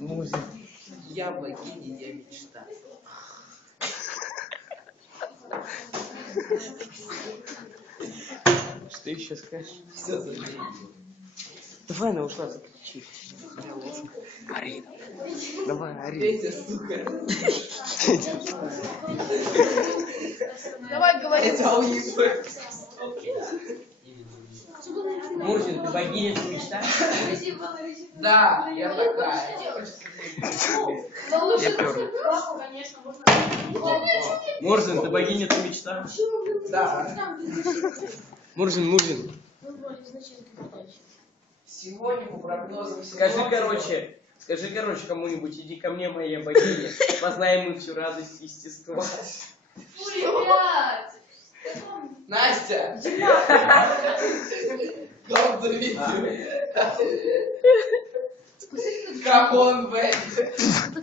Музыка. Я богиня, я мечта. Что еще скажешь? Все забей. Давай, она ушла, закричи. Ори. Давай, ори. Петя, сука. Давай говори. Это уебок. Мурзин, ты богиня, ты мечта? Да, я такая. Я первый. Мурзин, ты богиня, ты мечта? Да. Мурзин. Сегодня по прогнозам Скажи, короче, кому-нибудь, иди ко мне, моя богиня, познаем мы всю радость естества. Фу, ребят! Настя! Come to meet you. Come on, baby.